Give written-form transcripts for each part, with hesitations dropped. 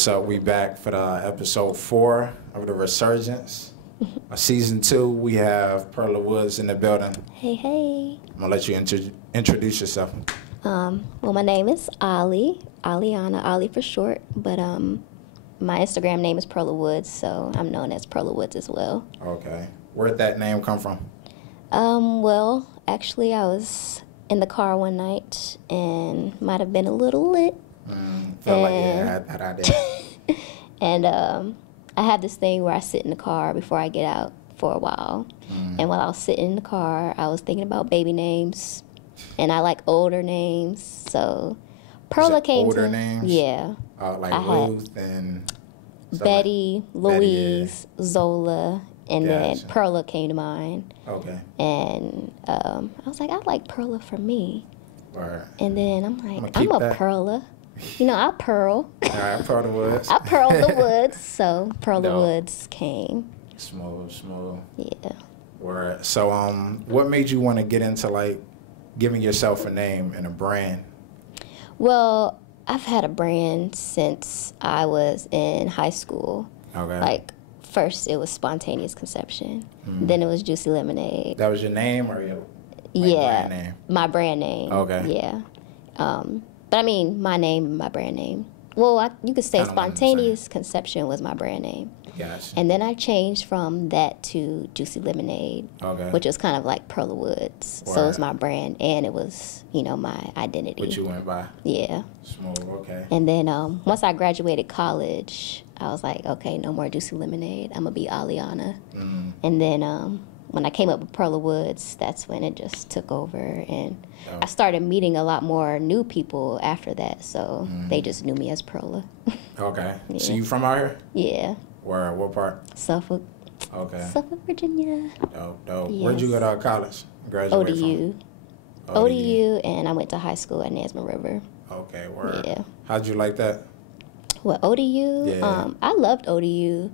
What's up? We back for the episode 4 of the Resurgence. Season 2, we have Perla Woods in the building. Hey, hey. I'm gonna let you introduce yourself. Well, my name is Ali, Aliana, Ali for short, but my Instagram name is Perla Woods, so I'm known as Perla Woods as well. Okay. Where'd that name come from? Well, actually, I was in the car one night and might have been a little lit. Felt like, yeah, I did. And I have this thing where I sit in the car before I get out for a while. And while I was sitting in the car, I was thinking about baby names. And I like older names. So Perla came older to names? Yeah. Like Ruth and Betty, like, Louise, Betty, Zola, and then Gotcha. Perla came to mind. Okay. And I was like, I like Perla for me. Right. And then I'm like, I'm I'm a that. Perla. You know, I pearl. All right, Perla Woods. I pearl the woods, so Perla Dope. Woods came. Smooth. Yeah. Word. So, what made you want to get into, like, giving yourself a name and a brand? Well, I've had a brand since I was in high school. Okay. Like, first it was Spontaneous Conception. Then it was Juicy Lemonade. That was your name or your Yeah. brand name? My brand name. Okay. Yeah. But I mean, my name and my brand name. Well, you could say Kinda one and the same. Spontaneous Conception was my brand name. Gotcha. And then I changed from that to Juicy Lemonade, Okay. which was kind of like Perla Woods. So it was my brand, and it was, my identity. What you went by? Yeah. Smooth, okay. And then once I graduated college, I was like, okay, no more Juicy Lemonade. I'm going to be Aliana. And then when I came up with Perla Woods, that's when it just took over. And I started meeting a lot more new people after that. So they just knew me as Perla. Okay. Yeah. So you from out here? Yeah. Where? What part? Suffolk. Okay. Suffolk, Virginia. Dope. Yes. Where'd you go to college? Graduate ODU. from? ODU, and I went to high school at Nesmond River. Okay, word. Yeah. How'd you like that? Well, ODU, Yeah. I loved ODU.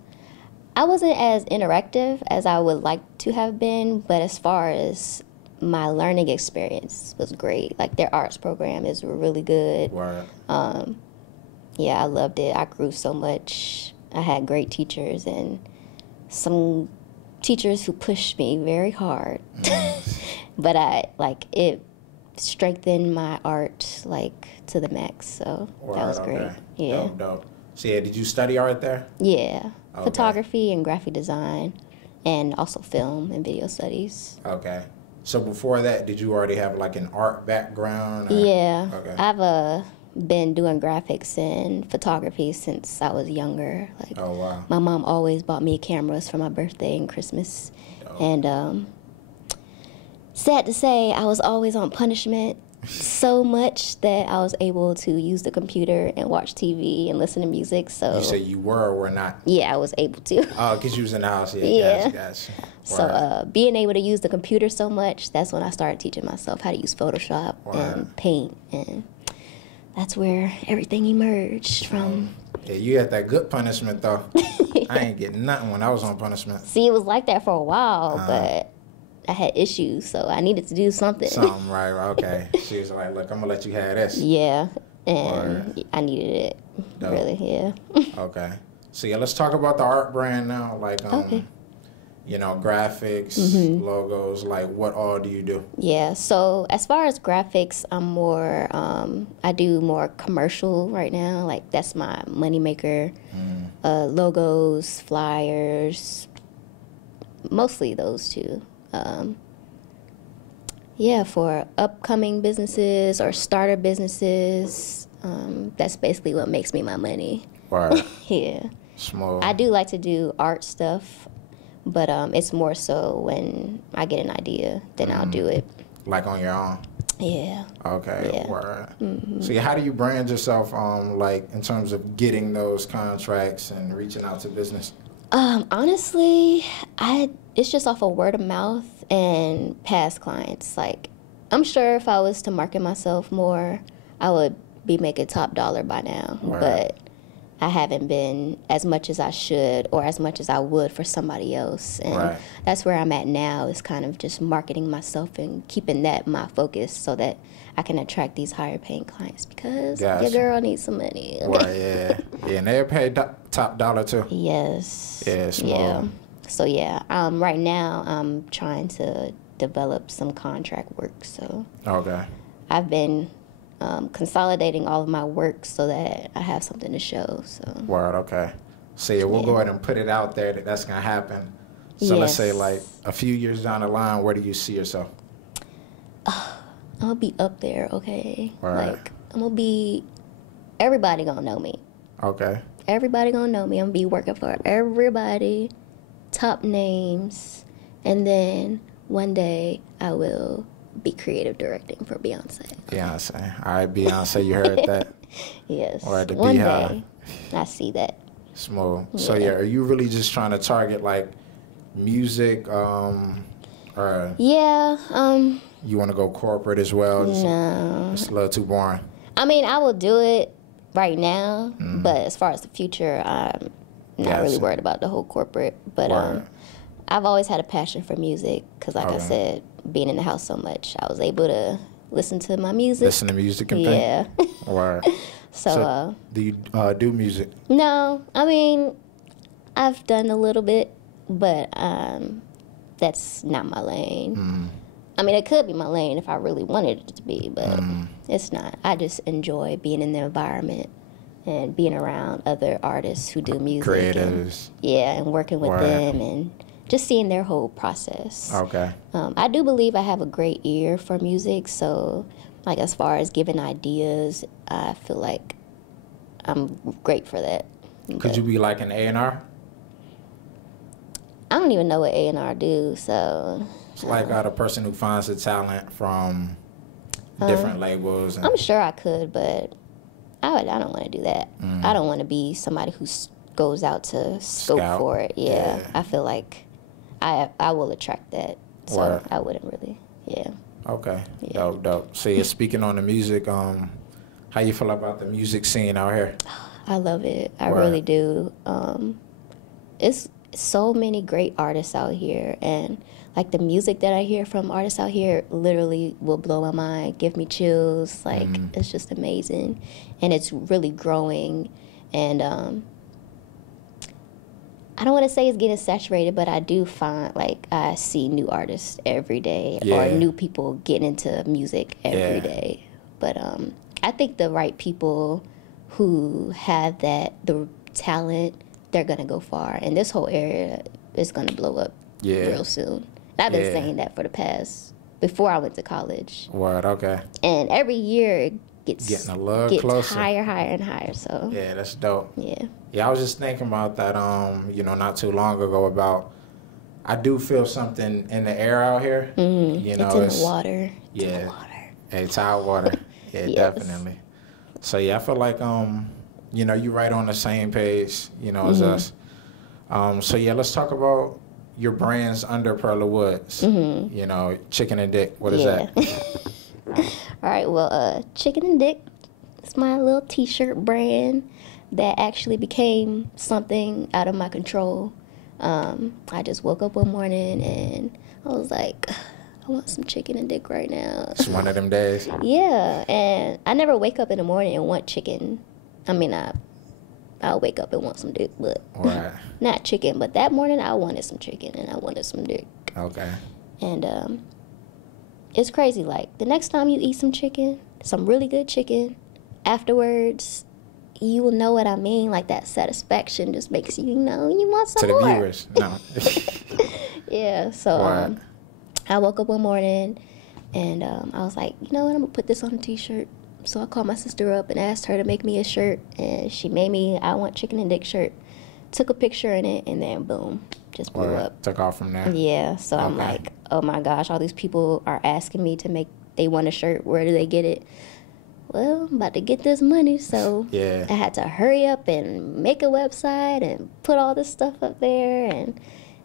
I wasn't as interactive as I would like to have been, but as far as my learning experience was great. Like, their arts program is really good. Word. Yeah, I loved it. I grew so much. I had great teachers and some teachers who pushed me very hard. But it strengthened my art, like, to the max. So Word, that was great. okay. Yeah. Dope. So yeah, did you study art there? Yeah. Okay. Photography and graphic design, and also film and video studies. Okay. So before that, did you already have like an art background? Or? Yeah. Okay. I've been doing graphics and photography since I was younger. Like, Oh, wow. my mom always bought me cameras for my birthday and Christmas. Dope. And sad to say, I was always on punishment so much that I was able to use the computer and watch TV and listen to music. So You said you were or were not? yeah, I was able to. Oh, because you was in the house. Yeah. Yeah. Gotcha. So being able to use the computer so much, that's when I started teaching myself how to use Photoshop and Paint, and that's where everything emerged from. Yeah, you had that good punishment though. I ain't getting nothing when I was on punishment. See, it was like that for a while, but I had issues, so I needed to do something. Something, right? Okay. She was like, "Look, I'm gonna let you have this." Yeah, and I needed it. Dope. Really, yeah. Okay. So yeah, let's talk about the art brand now. Like, Okay. Graphics, logos. Like, what all do you do? Yeah, so as far as graphics, I'm more, I do more commercial right now. Like, that's my moneymaker. Logos, flyers, mostly those two. Yeah, for upcoming businesses or starter businesses, that's basically what makes me my money. Right. Yeah. Small. I do like to do art stuff, but it's more so when I get an idea, then I'll do it. Like on your own. Yeah. Okay. Yeah. Word. So how do you brand yourself? Like in terms of getting those contracts and reaching out to business. Honestly, it's just off of word of mouth and past clients. Like, I'm sure if I was to market myself more, I would be making top dollar by now. Right. But I haven't been as much as I should or as much as I would for somebody else. And that's where I'm at now, is kind of just marketing myself and keeping that my focus so that I can attract these higher paying clients, because your girl needs some money. Right, yeah. Yeah, and they'll pay top dollar too. Yes. Yeah, small. Yeah. So yeah, right now I'm trying to develop some contract work. So okay. I've been consolidating all of my work so that I have something to show. So word, okay. So yeah, we'll go ahead and put it out there that that's gonna happen. So let's say like a few years down the line, where do you see yourself? I'm gonna be up there, okay? Right. Like, I'm gonna be, everybody gonna know me. Okay. Everybody gonna know me. I'm gonna be working for everybody, top names, and then one day I will be creative directing for Beyonce. Beyonce. All right, Beyonce, you heard that? Yes. Or at the one day, I see that. Smooth. So yeah, are you really just trying to target like music, or you want to go corporate as well? No. It's a little too boring. I mean, I will do it right now, but as far as the future, I'm not really worried about the whole corporate. But I've always had a passion for music because, like I said, being in the house so much, I was able to listen to my music. Listen to music and things? Yeah. Word. So do you do music? No. I mean, I've done a little bit, but that's not my lane. I mean, it could be my lane if I really wanted it to be, but it's not. I just enjoy being in the environment and being around other artists who do music. Creatives. And working with them and just seeing their whole process. Okay. I do believe I have a great ear for music, so like as far as giving ideas, I feel like I'm great for that. Could you be like an A&R? I don't even know what A&R do, so... It's like the person who finds the talent from different labels. And I'm sure I could, but I don't want to do that. I don't want to be somebody who goes out to scout for it. Yeah. I feel like I will attract that, so I wouldn't really. Okay. Dope. So you're speaking on the music. How you feel about the music scene out here? I love it. I really do. It's so many great artists out here, and like the music that I hear from artists out here literally will blow my mind, give me chills. Like it's just amazing, and it's really growing. And I don't want to say it's getting saturated, but I do find like I see new artists every day, or new people getting into music every day. But I think the right people who have the talent, they're gonna go far, and this whole area is gonna blow up real soon. I've been saying that for the past, before I went to college. Word, okay. And every year it gets getting a little closer. Higher and higher. So yeah, that's dope. Yeah, I was just thinking about that. Not too long ago about. I do feel something in the air out here. You know, it's in the water. It's in the water. Hey, Tidewater. Yeah, definitely. So yeah, I feel like you're right on the same page. As us. So yeah, let's talk about your brands under Perla Woods. Chicken and Dick. What is that? All right. Well, Chicken and Dick. It's my little T-shirt brand that actually became something out of my control. I just woke up one morning and I was like, I want some chicken and dick right now. It's one of them days. Yeah, and I never wake up in the morning and want chicken. I mean, I'll wake up and want some dick, but not chicken. But that morning, I wanted some chicken and I wanted some dick. Okay. And it's crazy. Like, the next time you eat some chicken, some really good chicken, afterwards, you will know what I mean. Like, that satisfaction just makes you want some more. To the viewers, no. Yeah, so I woke up one morning and I was like, you know what, I'm going to put this on a T-shirt. So I called my sister up and asked her to make me a shirt, and she made me I Want Chicken and Dick shirt. Took a picture in it, and then boom, just blew up. Took off from there. Yeah, so I'm like, oh my gosh, all these people are asking me they want a shirt. Where do they get it? Well, I'm about to get this money, so I had to hurry up and make a website and put all this stuff up there, and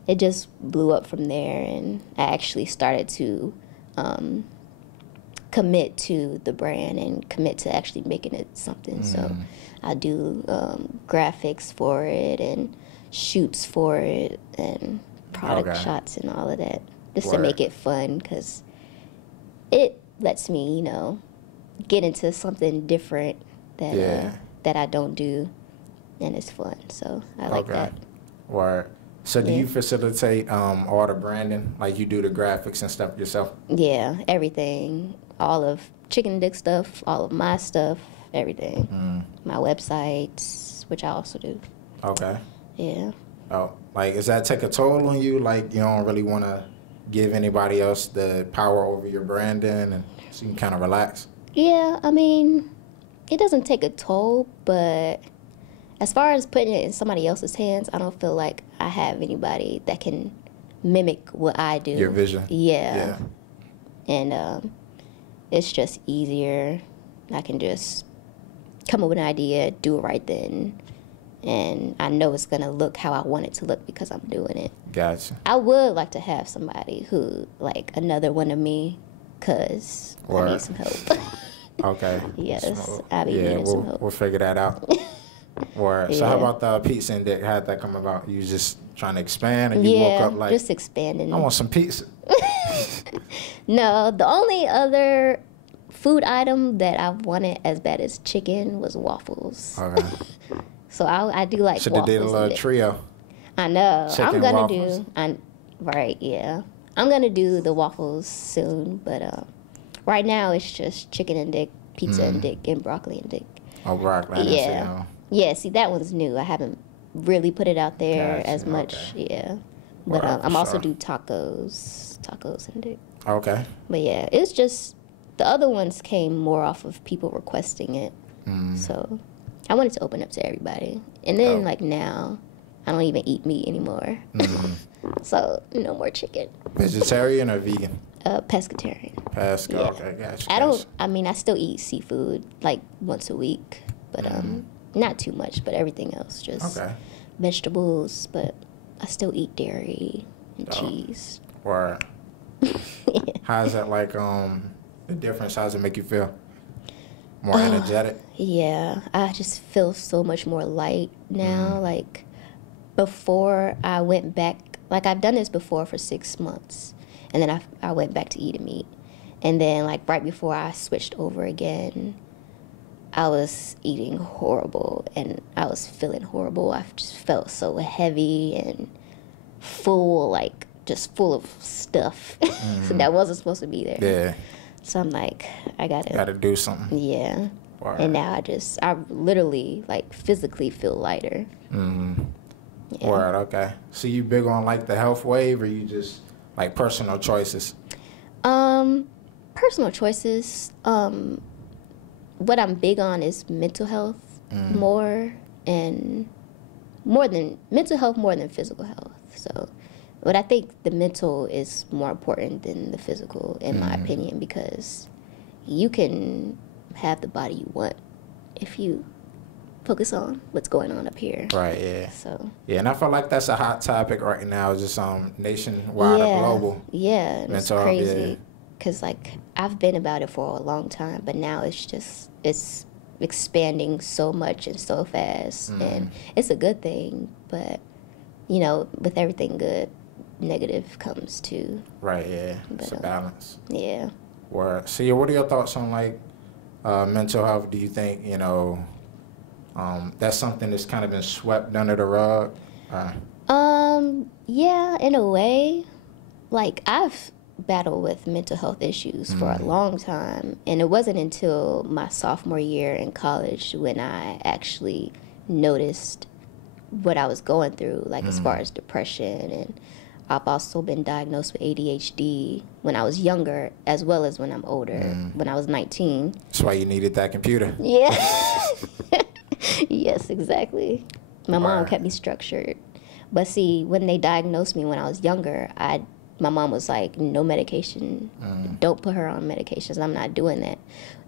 it just blew up from there. And I actually started to commit to the brand and commit to actually making it something. So I do graphics for it and shoots for it and product shots and all of that, just to make it fun, because it lets me, you know, get into something different that that I don't do, and it's fun. So I like that. Word. So do you facilitate all the branding? Like, you do the graphics and stuff yourself? Yeah, everything. All of Chicken Dick stuff, all of my stuff, everything. My websites, which I also do. Okay. Yeah. Oh, like, does that take a toll on you? Like, you don't really want to give anybody else the power over your branding, and so you can kind of relax? Yeah, I mean, it doesn't take a toll, but as far as putting it in somebody else's hands, I don't feel like I have anybody that can mimic what I do. Your vision? Yeah. And it's just easier. I can just come up with an idea, do it right then, and I know it's going to look how I want it to look because I'm doing it. Gotcha. I would like to have somebody who, like, another one of me, because I need some help. Okay. Yes, I be needing some help. We'll figure that out. Word. So how about the pizza and dick? How'd that come about? You just trying to expand, and you woke up like, just expanding. I want some pizza. No, the only other food item that I wanted as bad as chicken was waffles. Okay. So I do like should waffles. Should have did a little trio. I know. Chicken I'm gonna waffles. Right, yeah. I'm gonna do the waffles soon, but right now it's just chicken and dick, pizza and dick, and broccoli and dick. Oh, broccoli. Yeah. Yeah, see, that one's new. I haven't really put it out there as much. Okay. Yeah. But I'm also do tacos and dick. Okay. But yeah, it's just, the other ones came more off of people requesting it. So I wanted to open up to everybody. And then, like, now, I don't even eat meat anymore. So, no more chicken. Vegetarian or vegan? Pescatarian. Pesca, okay, gotcha. I still eat seafood, like, once a week. But, not too much, but everything else, just vegetables. But I still eat dairy and cheese. Word. How's that, like, the difference? How does it make you feel? More energetic? Yeah, I just feel so much more light now. Like, before I went back, like, I've done this before for 6 months, and then I went back to eating meat. And then, like, right before I switched over again, I was eating horrible, and I was feeling horrible. I just felt so heavy and full, like, just full of stuff so that wasn't supposed to be there. Yeah. So I'm like, I gotta do something. Yeah. Wow. And now I literally, like, physically feel lighter. Yeah. Word, okay. So you big on, like, the health wave, or you just, like, personal choices? Personal choices. What I'm big on is mental health more than physical health. So, but I think the mental is more important than the physical, in my opinion, because you can have the body you want if you focus on what's going on up here. Right, yeah. So. Yeah, and I feel like that's a hot topic right now, just nationwide or global. Yeah, mental it's crazy. Because, like, I've been about it for a long time, but now it's expanding so much and so fast. And it's a good thing, but, you know, with everything good, negative comes too. Right, yeah. But, it's a balance. Yeah. Word. So, yeah, what are your thoughts on, like, mental health? Do you think, you know, that's something that's kind of been swept under the rug? Yeah, in a way. Like, I've battled with mental health issues for a long time, and it wasn't until my sophomore year in college when I actually noticed what I was going through, like as far as depression. And I've also been diagnosed with ADHD when I was younger, as well as when I'm older, when I was 19. That's why you needed that computer. Yeah. Yes, exactly. My mom kept me structured. But see, when they diagnosed me when I was younger, my mom was like, no medication. Don't put her on medications. I'm not doing that.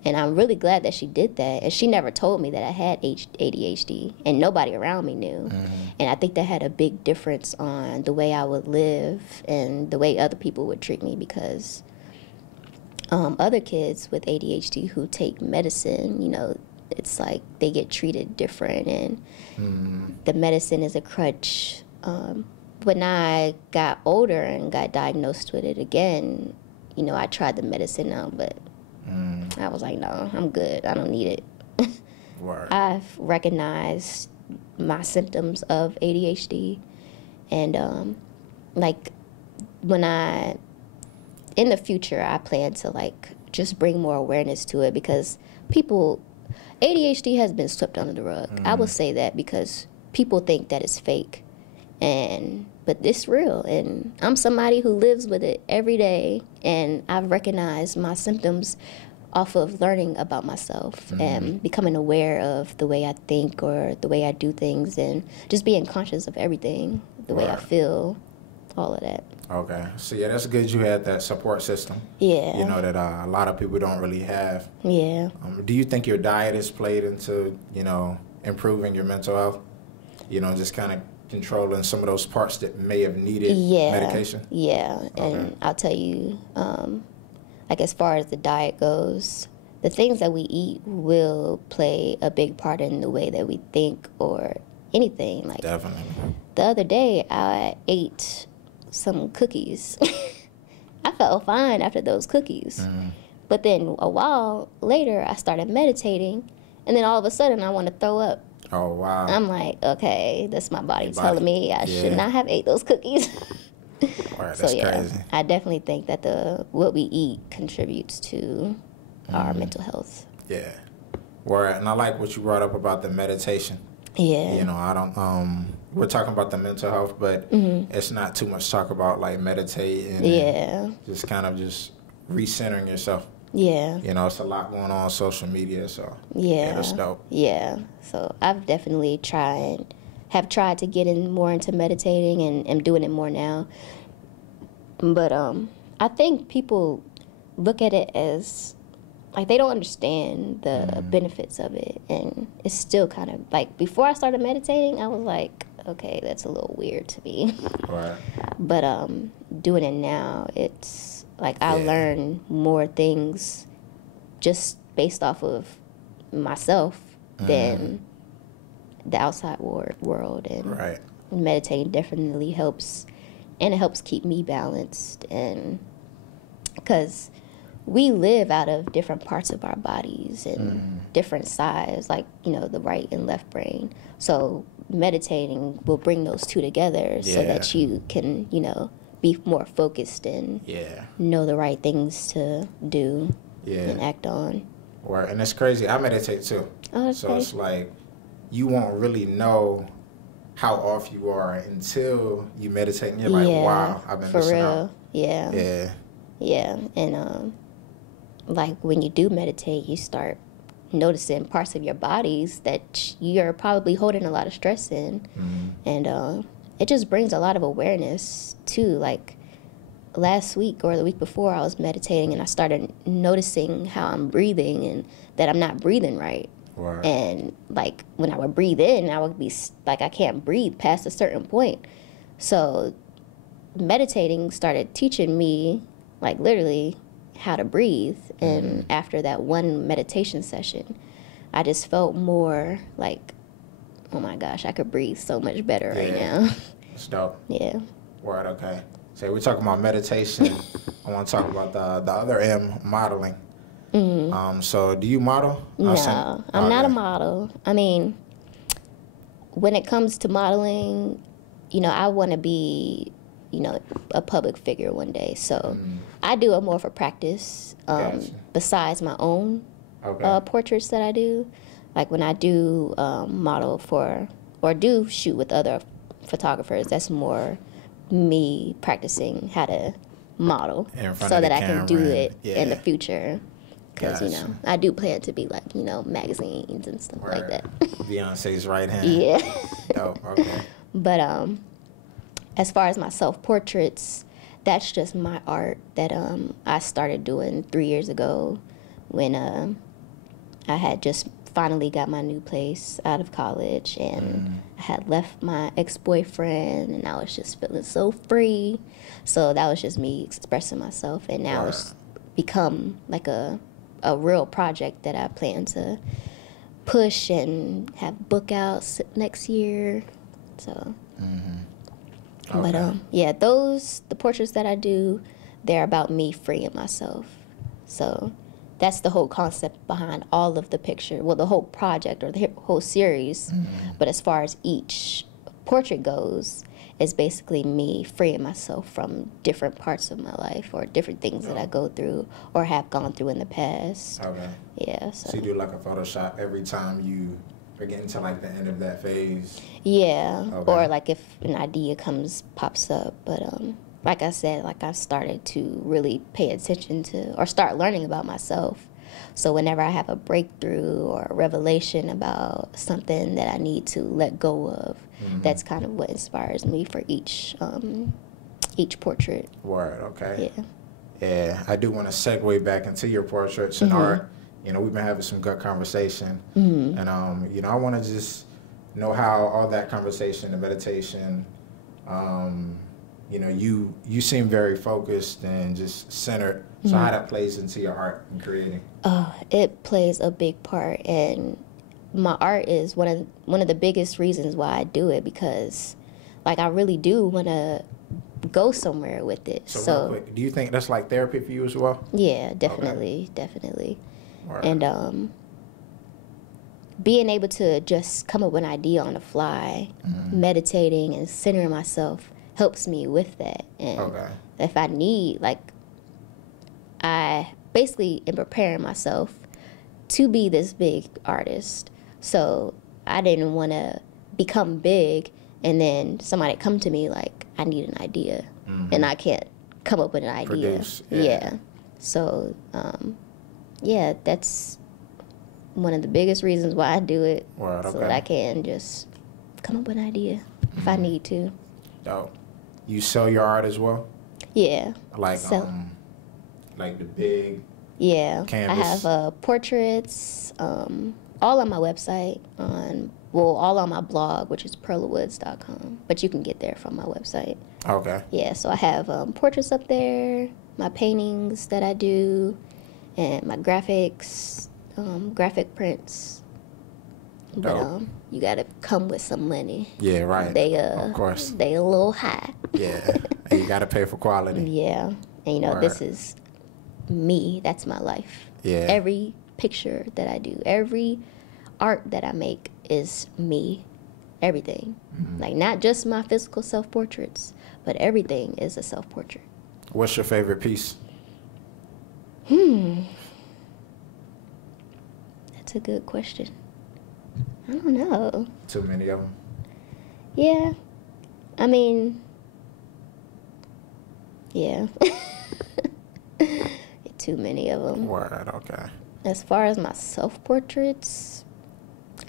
And I'm really glad that she did that. And she never told me that I had ADHD, and nobody around me knew. And I think that had a big difference on the way I would live and the way other people would treat me, because other kids with ADHD who take medicine, you know, it's like they get treated different, and the medicine is a crutch. When I got older and got diagnosed with it again, you know, I tried the medicine out, but I was like, no, I'm good. I don't need it. Word. I've recognized my symptoms of ADHD, and like in the future, I plan to like just bring more awareness to it, because ADHD has been swept under the rug. I will say that, because people think that it's fake, but it's real, and I'm somebody who lives with it every day, and I've recognized my symptoms off of learning about myself and becoming aware of the way I think or the way I do things, and just being conscious of everything, the way I feel, all of that. Okay. So, yeah, that's good you had that support system. Yeah. You know, that a lot of people don't really have. Yeah. Do you think your diet has played into, you know, improving your mental health? You know, just kind of controlling some of those parts that may have needed medication? Yeah. Okay. And I'll tell you, like as far as the diet goes, the things that we eat will play a big part in the way that we think or anything. Like, definitely. The other day, I ate some cookies. I felt fine after those cookies. But then a while later, I started meditating, and then all of a sudden, I want to throw up. Oh, wow. I'm like, okay, that's my body telling me I should not have ate those cookies. Right, So that's yeah, crazy. I definitely think that what we eat contributes to our mental health. Yeah. Word. And I like what you brought up about the meditation. Yeah. You know, I don't, we're talking about the mental health, but it's not too much talk about like meditating. And just kind of just recentering yourself. Yeah. You know, it's a lot going on social media, so yeah, that's dope. Yeah. So I've definitely have tried to get more into meditating, and am doing it more now. But I think people look at it as like they don't understand the benefits of it, and it's still kind of like, before I started meditating, I was like, okay, that's a little weird to me. Right. But doing it now, it's like I learn more things just based off of myself than the outside world, and meditating definitely helps, and it helps keep me balanced, and because we live out of different parts of our bodies and different sides, like, you know, the right and left brain. So meditating will bring those two together so that you can, you know, be more focused and know the right things to do and act on. Right. And it's crazy. I meditate too. Oh, that's so great. It's like you won't really know how off you are until you meditate, and you're like, wow, I've been missing out. Yeah. And like when you do meditate, you start noticing parts of your bodies that you're probably holding a lot of stress in, and it just brings a lot of awareness too. Like last week or the week before, I was meditating, and I started noticing how I'm breathing and that I'm not breathing right. Right. And like when I would breathe in, I would be like, I can't breathe past a certain point. So meditating started teaching me, like, literally how to breathe. And after that one meditation session, I just felt more like, oh my gosh, I could breathe so much better right now. It's dope. Yeah. Word. Okay. So we're talking about meditation. I want to talk about the other M, modeling. So do you model? No, I'm not a model. I mean, when it comes to modeling, you know, I want to be, you know, a public figure one day. So I do it more for practice, besides my own portraits that I do. Like when I do model for, or do shoot with other photographers, that's more me practicing how to model so that I can do it in the future. Because, you know, I do plan to be like, you know, magazines and stuff like that. Beyonce's right hand. Yeah. Dope. Okay. But as far as my self-portraits, that's just my art that I started doing 3 years ago when I had just finally got my new place out of college, and I had left my ex-boyfriend, and I was just feeling so free. So that was just me expressing myself, and now it's become like a real project that I plan to push and have book outs next year. So, Okay. but yeah, the portraits that I do, they're about me freeing myself. So that's the whole concept behind all of the picture, well, the whole project or the whole series. But as far as each portrait goes, it's basically me freeing myself from different parts of my life or different things that I go through or have gone through in the past. Okay. Yeah. So you do like a Photoshop every time you are getting to like the end of that phase? Yeah. Okay. Or like if an idea pops up. But like I said, like I've started to really pay attention to or start learning about myself. So whenever I have a breakthrough or a revelation about something that I need to let go of, that's kind of what inspires me for each portrait. Word, okay. Yeah. Yeah, I do want to segue back into your portraits and art. You know, we've been having some good conversation. And, you know, I want to just know how all that conversation, the meditation, you know, you seem very focused and just centered. So how that plays into your art and creating? It plays a big part, and my art is one of the biggest reasons why I do it, because like I really do want to go somewhere with it. So real quick, do you think that's like therapy for you as well? Yeah, definitely, definitely. Right. And being able to just come up with an idea on the fly, meditating and centering myself helps me with that. And if I need, like, I basically am preparing myself to be this big artist. So I didn't want to become big and then somebody come to me like, I need an idea, and I can't come up with an idea. Produce, yeah. So, yeah, that's one of the biggest reasons why I do it. Word, so that I can just come up with an idea if I need to. Dope. You sell your art as well? Yeah. Like like the big I canvas? have portraits, all on my website, all on my blog, which is perlawoods.com, but you can get there from my website. Okay. Yeah, so I have portraits up there, my paintings that I do, and my graphics, graphic prints. But you gotta come with some money. Yeah, right. They of course. They a little high. Yeah, and you gotta pay for quality. Yeah, and you know, this is me. That's my life. Yeah. Every picture that I do, every art that I make is me. Everything. Like, not just my physical self-portraits, but everything is a self-portrait. What's your favorite piece? That's a good question. I don't know. Too many of them? Yeah. I mean, yeah. Too many of them. Word, okay. As far as my self-portraits,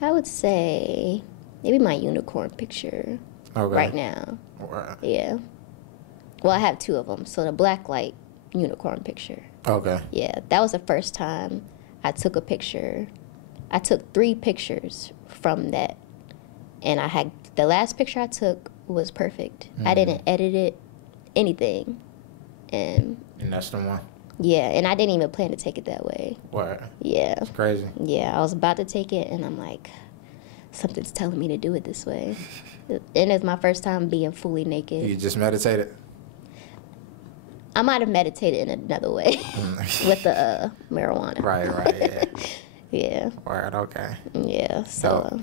I would say maybe my unicorn picture right now. Word. Yeah. Well, I have two of them. So the blacklight unicorn picture. Okay. Yeah, that was the first time I took a picture. I took 3 pictures from that. And the last picture I took was perfect. I didn't edit it, anything. And that's the one? Yeah, and I didn't even plan to take it that way. Word. Yeah. It's crazy. Yeah, I was about to take it, and I'm like, something's telling me to do it this way. And it's my first time being fully naked. You just meditated? I might have meditated in another way with the marijuana. Right, yeah. Yeah. Word, okay. Yeah, so.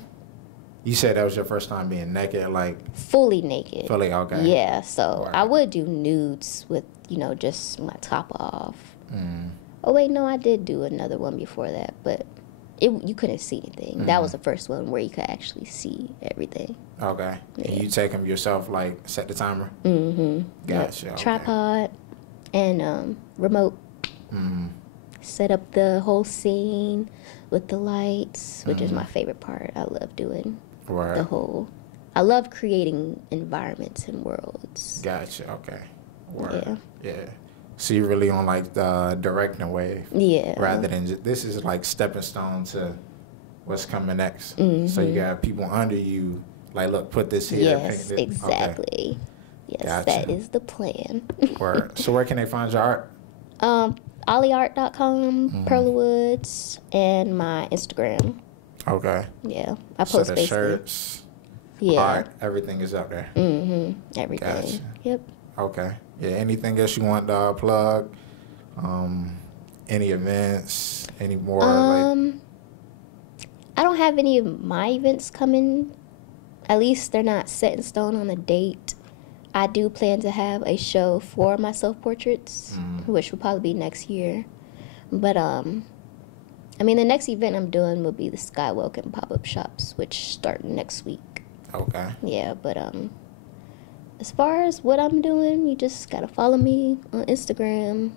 You said that was your first time being naked, like? Fully naked. Fully, okay. Yeah, so I would do nudes with, just my top off. Oh, wait, no, I did do another one before that, but you couldn't see anything. That was the first one where you could actually see everything. Okay. Yeah. And you take them yourself, like, set the timer? Gotcha. Yep. Okay. Tripod and remote. Set up the whole scene with the lights, which is my favorite part. I love doing the whole. I love creating environments and worlds. Gotcha. Okay. Word. Yeah. So you're really on like the directing wave. Yeah. Rather than this is like stepping stone to what's coming next. So you got people under you. Like, look, put this here. Yes, exactly. Okay. Yes, gotcha. That is the plan. Word. So where can they find your art? ollieart.com, Perla Woods, and my Instagram. Okay. Yeah, I post so the basically. shirts, art, everything is up there. Everything. Gotcha. Yep. Okay. Yeah. Anything else you want to plug? Any events? Any more? I don't have any of my events coming. At least they're not set in stone on a date. I do plan to have a show for my self-portraits, which will probably be next year. But, I mean, the next event I'm doing will be the Sky Welcome pop-up shops, which start next week. Okay. Yeah, but, as far as what I'm doing, you just gotta follow me on Instagram,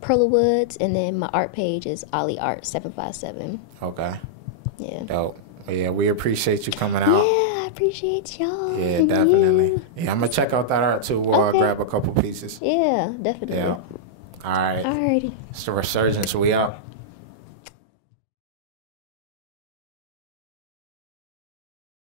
Perla Woods, and then my art page is ollieart757. Okay. Yeah. Dope. Well, yeah, we appreciate you coming out. Yeah, I appreciate y'all. Yeah, definitely. Yeah, I'm gonna check out that art too. We'll grab a couple pieces. Yeah, definitely. Yeah. All right. Alrighty. It's the Resurgence. We out.